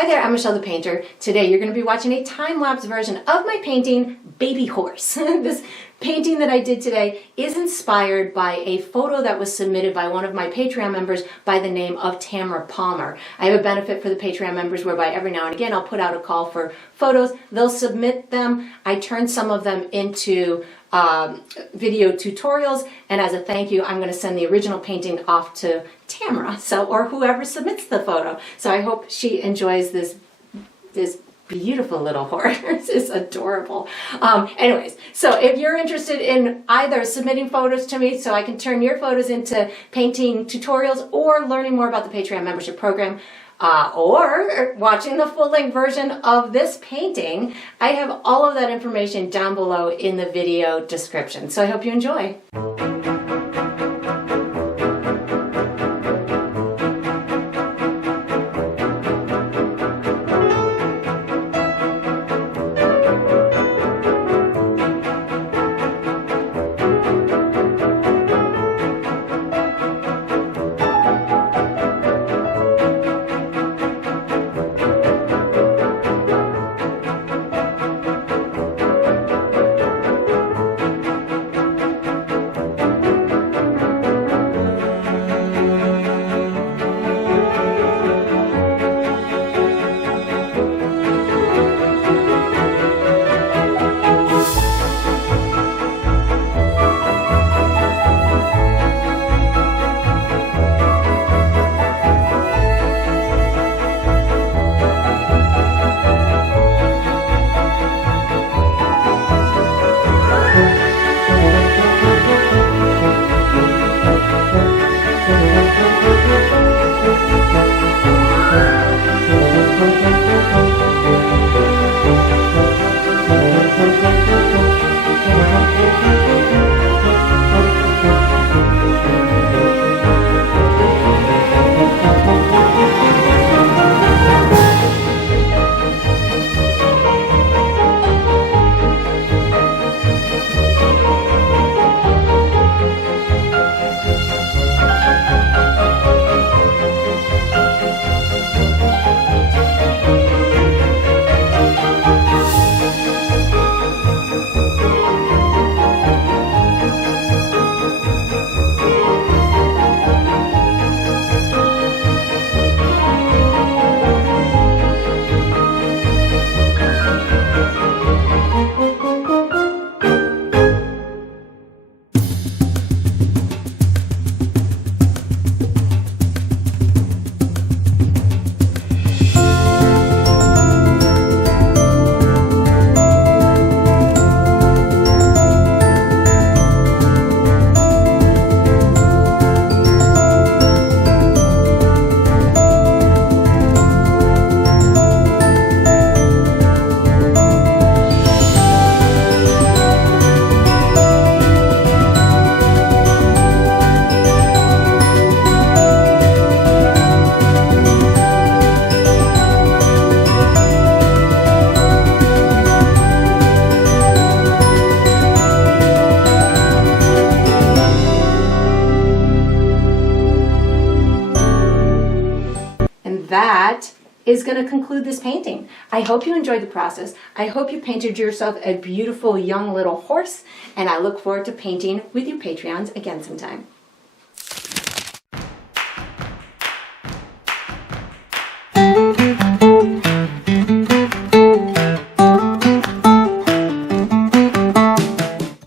Hi there, I'm Michelle the Painter. Today you're going to be watching a time-lapse version of my painting, Baby Horse. This painting that I did today is inspired by a photo that was submitted by one of my Patreon members by the name of Tamara Palmer. I have a benefit for the Patreon members whereby every now and again I'll put out a call for photos. They'll submit them. I turn some of them into video tutorials, and as a thank you I'm going to send the original painting off to Tamara, or whoever submits the photo. So I hope she enjoys this beautiful little horse. It's adorable. Anyways, so if you're interested in either submitting photos to me so I can turn your photos into painting tutorials, or learning more about the Patreon membership program, or watching the full-length version of this painting, I have all of that information down below in the video description. So I hope you enjoy. That is going to conclude this painting. I hope you enjoyed the process. I hope you painted yourself a beautiful young little horse, and I look forward to painting with you Patreons again sometime.